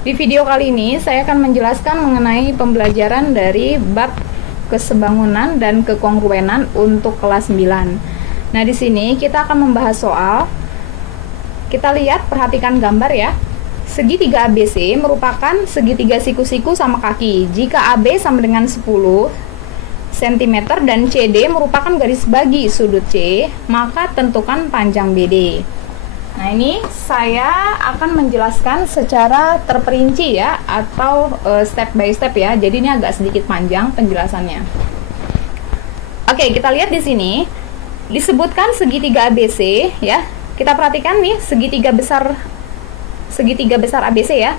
Di video kali ini saya akan menjelaskan mengenai pembelajaran dari bab kesebangunan dan kekongruenan untuk kelas 9. Nah, di sini kita akan membahas soal, kita lihat, perhatikan gambar ya. Segitiga ABC merupakan segitiga siku-siku sama kaki. Jika AB sama dengan 10 cm dan CD merupakan garis bagi sudut C, maka tentukan panjang BD. Nah, ini saya akan menjelaskan secara terperinci ya, atau step by step ya. Jadi ini agak sedikit panjang penjelasannya. Oke, kita lihat di sini disebutkan segitiga ABC ya. Kita perhatikan nih segitiga besar ABC ya.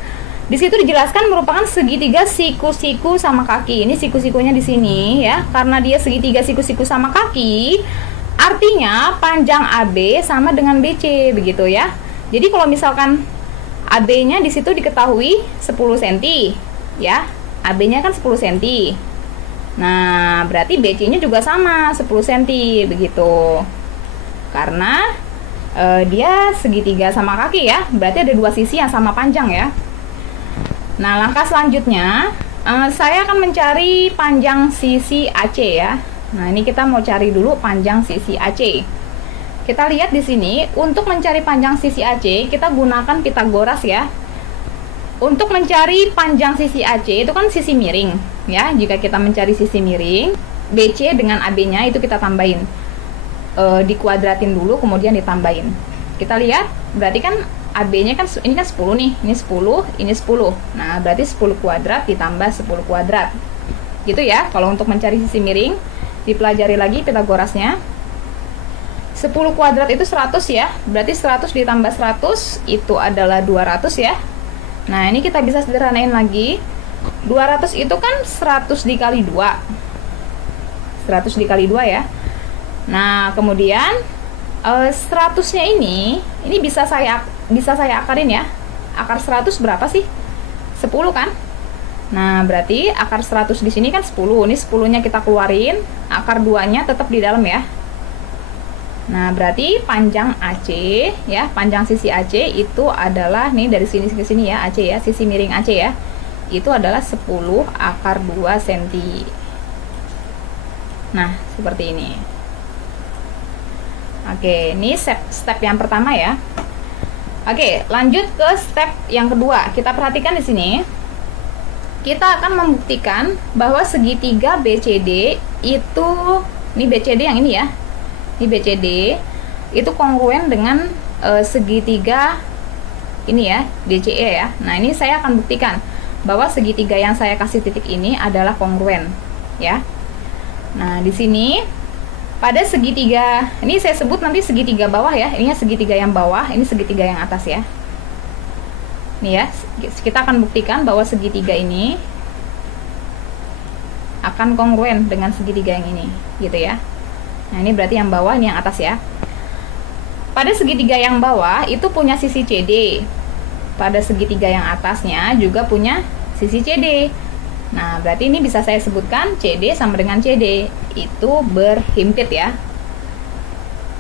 Di situ dijelaskan merupakan segitiga siku-siku sama kaki. Ini siku-sikunya di sini ya. Karena dia segitiga siku-siku sama kaki, artinya panjang AB sama dengan BC begitu ya. Jadi kalau misalkan AB-nya di situ diketahui 10 cm ya. AB-nya kan 10 cm. Nah, berarti BC-nya juga sama 10 cm begitu. Karena dia segitiga sama kaki ya. Berarti ada dua sisi yang sama panjang ya. Nah, langkah selanjutnya saya akan mencari panjang sisi AC ya. Nah, ini kita mau cari dulu panjang sisi AC. Kita lihat di sini, untuk mencari panjang sisi AC, kita gunakan Pitagoras ya. Untuk mencari panjang sisi AC, itu kan sisi miring ya. Jika kita mencari sisi miring, BC dengan AB-nya itu kita tambahin. Dikuadratin dulu, kemudian ditambahin. Kita lihat, berarti kan AB-nya kan, ini kan 10 nih. Ini 10, ini 10. Nah, berarti 10 kuadrat ditambah 10 kuadrat. Gitu ya, kalau untuk mencari sisi miring. Dipelajari lagi Pitagorasnya. 10 kuadrat itu 100 ya. Berarti 100 ditambah 100 itu adalah 200 ya. Nah, ini kita bisa sederhanain lagi. 200 itu kan 100 dikali 2. 100 dikali 2 ya. Nah, kemudian 100-nya ini bisa saya akarin ya. Akar 100 berapa sih? 10 kan? Nah, berarti akar 100 di sini kan 10. Ini 10-nya kita keluarin, akar 2-nya tetap di dalam ya. Nah, berarti panjang AC ya, panjang sisi AC itu adalah nih dari sini ke sini ya, AC ya, sisi miring AC ya. Itu adalah 10 akar 2 cm. Nah, seperti ini. Oke, ini step yang pertama ya. Oke, lanjut ke step yang kedua. Kita perhatikan di sini. Kita akan membuktikan bahwa segitiga BCD itu, ini BCD yang ini ya, ini BCD itu kongruen dengan segitiga ini ya, DCE ya. Nah, ini saya akan buktikan bahwa segitiga yang saya kasih titik ini adalah kongruen ya. Nah, di sini pada segitiga, ini saya sebut nanti segitiga bawah ya, ininya segitiga yang bawah, ini segitiga yang atas ya. Nih ya, kita akan buktikan bahwa segitiga ini akan kongruen dengan segitiga yang ini, gitu ya. Nah, ini berarti yang bawah, ini yang atas ya. Pada segitiga yang bawah itu punya sisi CD. Pada segitiga yang atasnya juga punya sisi CD. Nah, berarti ini bisa saya sebutkan CD sama dengan CD itu berhimpit ya.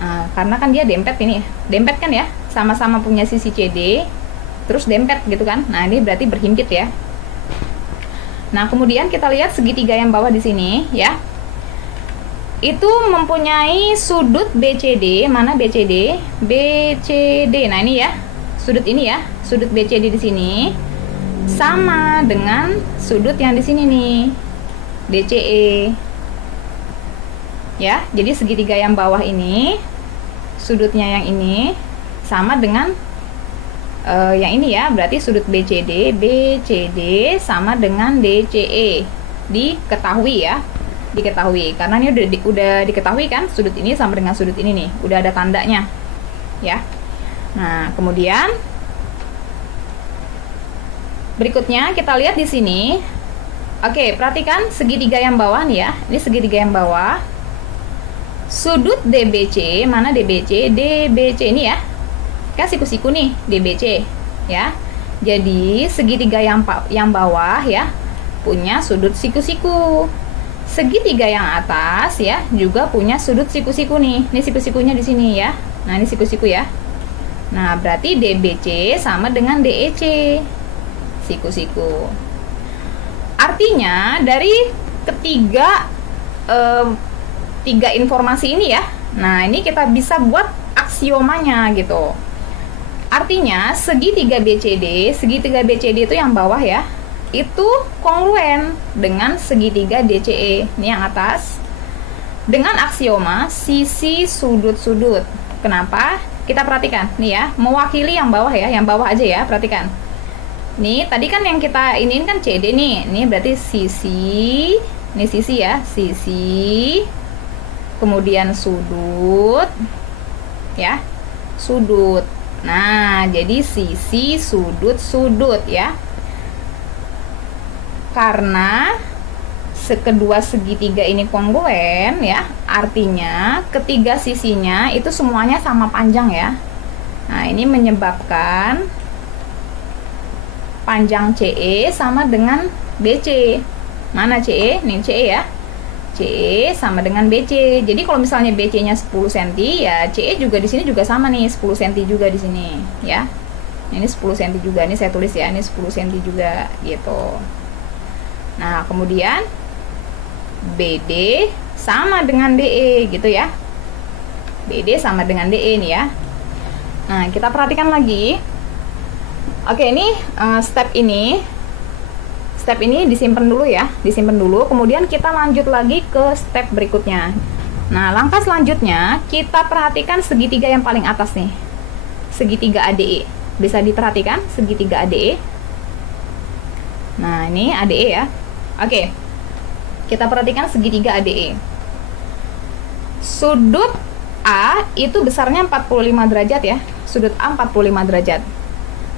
Nah, karena kan dia dempet ini, dempet kan ya, sama-sama punya sisi CD. Terus dempet gitu kan. Nah, ini berarti berhimpit ya. Nah, kemudian kita lihat segitiga yang bawah di sini ya. Itu mempunyai sudut BCD, mana BCD? BCD. Nah, ini ya. Sudut ini ya. Sudut BCD di sini sama dengan sudut yang di sini nih. DCE. Ya, jadi segitiga yang bawah ini sudutnya yang ini sama dengan yang ini ya, berarti sudut BCD sama dengan DCE. Diketahui ya, diketahui karena ini udah diketahui kan, sudut ini sama dengan sudut ini nih, udah ada tandanya ya. Nah, kemudian berikutnya kita lihat di sini. Oke, perhatikan segitiga yang bawah nih ya, ini segitiga yang bawah. Sudut DBC, mana DBC? DBC ini ya, kan siku-siku nih DBC ya. Jadi segitiga yang bawah ya punya sudut siku-siku. Segitiga yang atas ya juga punya sudut siku-siku nih. Ini siku-sikunya di sini ya. Nah, ini siku-siku ya. Nah, berarti DBC sama dengan DEC. siku-siku. Artinya dari tiga informasi ini ya. Nah, ini kita bisa buat aksiomanya gitu. Artinya segitiga BCD itu yang bawah ya, itu kongruen dengan segitiga DCE. Ini yang atas. Dengan aksioma sisi sudut-sudut. Kenapa? Kita perhatikan nih ya, mewakili yang bawah ya, yang bawah aja ya, perhatikan. Nih, tadi kan yang kita ini kan CD nih. Ini berarti sisi, ini sisi ya, sisi. Kemudian sudut. Ya. Sudut. Nah, jadi sisi sudut-sudut ya. Karena kedua segitiga ini kongruen ya, artinya ketiga sisinya itu semuanya sama panjang ya. Nah, ini menyebabkan panjang CE sama dengan BC. Mana CE? Nih CE ya. CE sama dengan BC. Jadi kalau misalnya BC-nya 10 cm ya CE juga di sini juga sama nih, 10 cm juga di sini ya. Ini 10 cm juga, ini saya tulis ya, ini 10 cm juga gitu. Nah, kemudian BD sama dengan DE gitu ya. BD sama dengan DE nih ya. Nah, kita perhatikan lagi. Oke, ini step ini disimpan dulu ya, disimpan dulu. Kemudian kita lanjut lagi ke step berikutnya. Nah, langkah selanjutnya kita perhatikan segitiga yang paling atas nih, segitiga ADE. Bisa diperhatikan segitiga ADE. Nah, ini ADE ya. Oke, kita perhatikan segitiga ADE. Sudut A itu besarnya 45 derajat ya. Sudut A 45 derajat.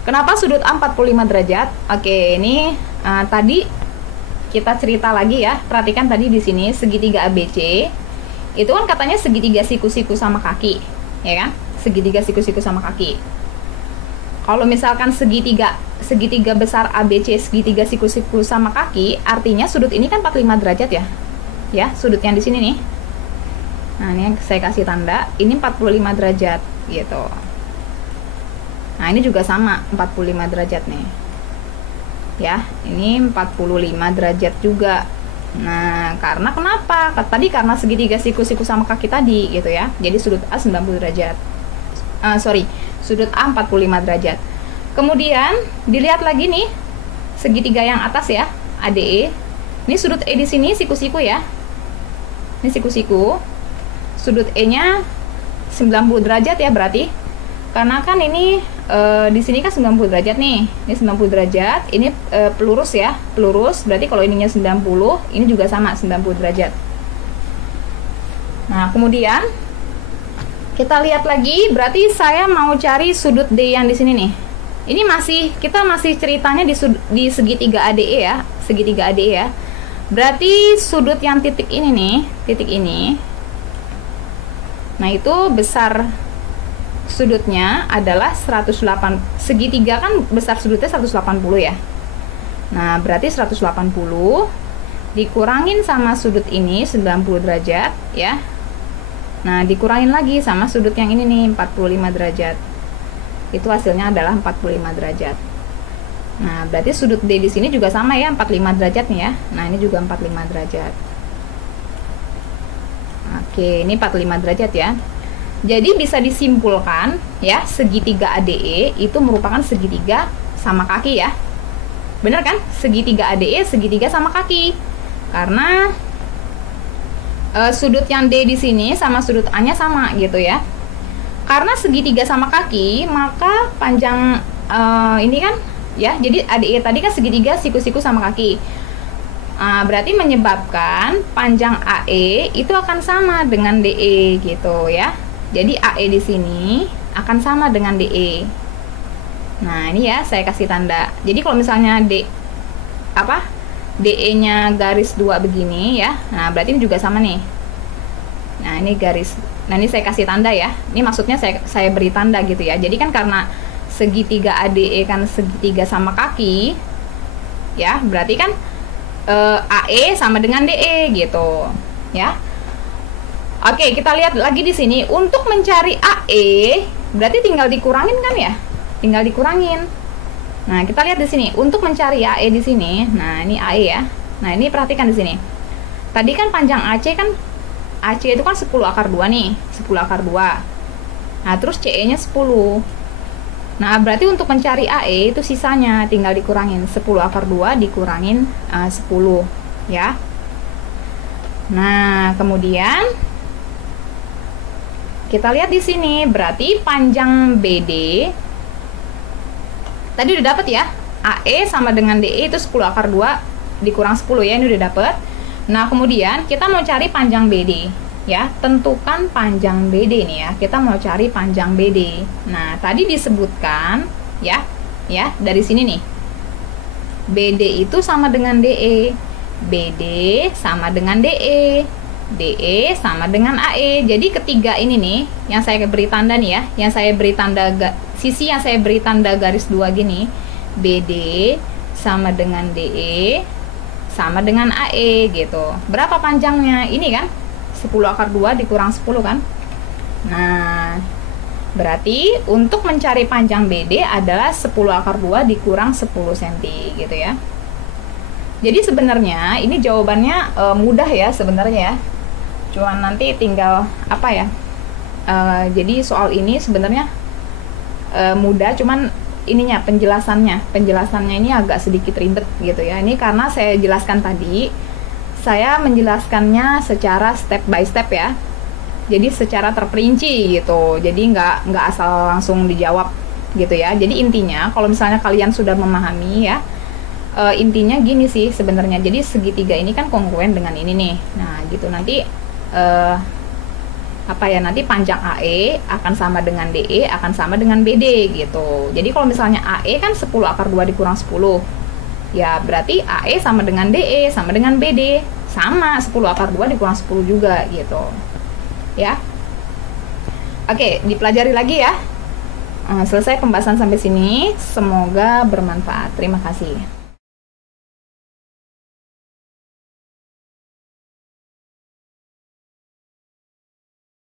Kenapa sudut A 45 derajat? Oke, ini tadi kita cerita lagi ya. Perhatikan tadi di sini segitiga ABC. Itu kan katanya segitiga siku-siku sama kaki, ya kan? Segitiga siku-siku sama kaki. Kalau misalkan segitiga besar ABC, segitiga siku-siku sama kaki, artinya sudut ini kan 45 derajat ya. Ya, sudut yang di sini nih. Nah, ini yang saya kasih tanda, ini 45 derajat gitu. Nah, ini juga sama 45 derajat nih. Ya, ini 45 derajat juga. Nah, karena kenapa? Tadi karena segitiga siku-siku sama kaki tadi gitu ya. Jadi sudut A 90 derajat. Sudut A 45 derajat. Kemudian dilihat lagi nih segitiga yang atas ya, ADE. Ini sudut E di sini siku-siku ya. Ini siku-siku. Sudut E-nya 90 derajat ya berarti. Karena kan ini di sini kan 90 derajat nih. Ini 90 derajat, ini pelurus ya, pelurus. Berarti kalau ininya 90, ini juga sama 90 derajat. Nah, kemudian kita lihat lagi, berarti saya mau cari sudut D yang di sini nih. Ini kita masih ceritanya di segitiga ADE ya, segitiga ADE ya. Berarti sudut yang titik ini nih, titik ini. Nah, itu besar sudutnya adalah 108. Segitiga kan besar sudutnya 180 ya. Nah, berarti 180 dikurangin sama sudut ini 90 derajat ya. Nah, dikurangin lagi sama sudut yang ini nih 45 derajat. Itu hasilnya adalah 45 derajat. Nah, berarti sudut D di sini juga sama ya, 45 derajat nih ya. Nah, ini juga 45 derajat. Oke, ini 45 derajat ya. Jadi bisa disimpulkan ya, segitiga ADE itu merupakan segitiga sama kaki ya. Bener kan? Segitiga ADE segitiga sama kaki. Karena sudut yang D di sini sama sudut A-nya sama gitu ya. Karena segitiga sama kaki, maka panjang ini kan ya, jadi ADE tadi kan segitiga siku-siku sama kaki. Berarti menyebabkan panjang AE itu akan sama dengan DE gitu ya. Jadi AE di sini akan sama dengan DE. Nah, ini ya saya kasih tanda. Jadi kalau misalnya DE-nya garis 2 begini ya. Nah, berarti ini juga sama nih. Nah, ini garis. Nah, ini saya kasih tanda ya. Ini maksudnya saya beri tanda gitu ya. Jadi kan karena segitiga ADE kan segitiga sama kaki. Ya, berarti kan AE sama dengan DE gitu. Ya. Oke, kita lihat lagi di sini. Untuk mencari AE, berarti tinggal dikurangin kan ya? Tinggal dikurangin. Nah, kita lihat di sini untuk mencari AE di sini. Nah, ini AE ya. Nah, ini perhatikan di sini. Tadi kan panjang AC kan AC itu kan 10 akar 2 nih, 10 akar 2. Nah, terus CE-nya 10. Nah, berarti untuk mencari AE itu sisanya tinggal dikurangin 10 akar 2 dikurangin 10 ya. Nah, kemudian kita lihat di sini berarti panjang BD tadi udah dapet ya. AE sama dengan DE itu 10 akar 2 dikurang 10 ya, ini udah dapet. Nah, kemudian kita mau cari panjang BD ya. Tentukan panjang BD nih ya. Kita mau cari panjang BD. Nah, tadi disebutkan ya dari sini nih. BD itu sama dengan DE. BD sama dengan DE. DE sama dengan AE. Jadi ketiga ini nih yang saya beri tanda nih ya, yang saya beri tanda sisi yang saya beri tanda garis 2 gini. BD sama dengan DE sama dengan AE gitu. Berapa panjangnya? Ini kan 10 akar 2 dikurang 10 kan. Nah, berarti untuk mencari panjang BD adalah 10 akar 2 dikurang 10 cm gitu ya. Jadi sebenarnya ini jawabannya mudah ya sebenarnya ya. Cuman nanti tinggal apa ya? Jadi soal ini sebenarnya mudah, cuman ininya penjelasannya ini agak sedikit ribet gitu ya. Ini karena saya jelaskan tadi, saya menjelaskannya secara step by step ya. Jadi secara terperinci gitu. Jadi nggak asal langsung dijawab gitu ya. Jadi intinya kalau misalnya kalian sudah memahami ya, intinya gini sih sebenarnya. Jadi segitiga ini kan kongruen dengan ini nih. Nah gitu, nanti nanti panjang AE akan sama dengan DE akan sama dengan BD gitu. Jadi kalau misalnya AE kan 10 akar 2 dikurang 10 ya, berarti AE sama dengan DE sama dengan BD sama 10 akar 2 dikurang 10 juga gitu ya. Oke, dipelajari lagi ya. Selesai pembahasan sampai sini, semoga bermanfaat. Terima kasih.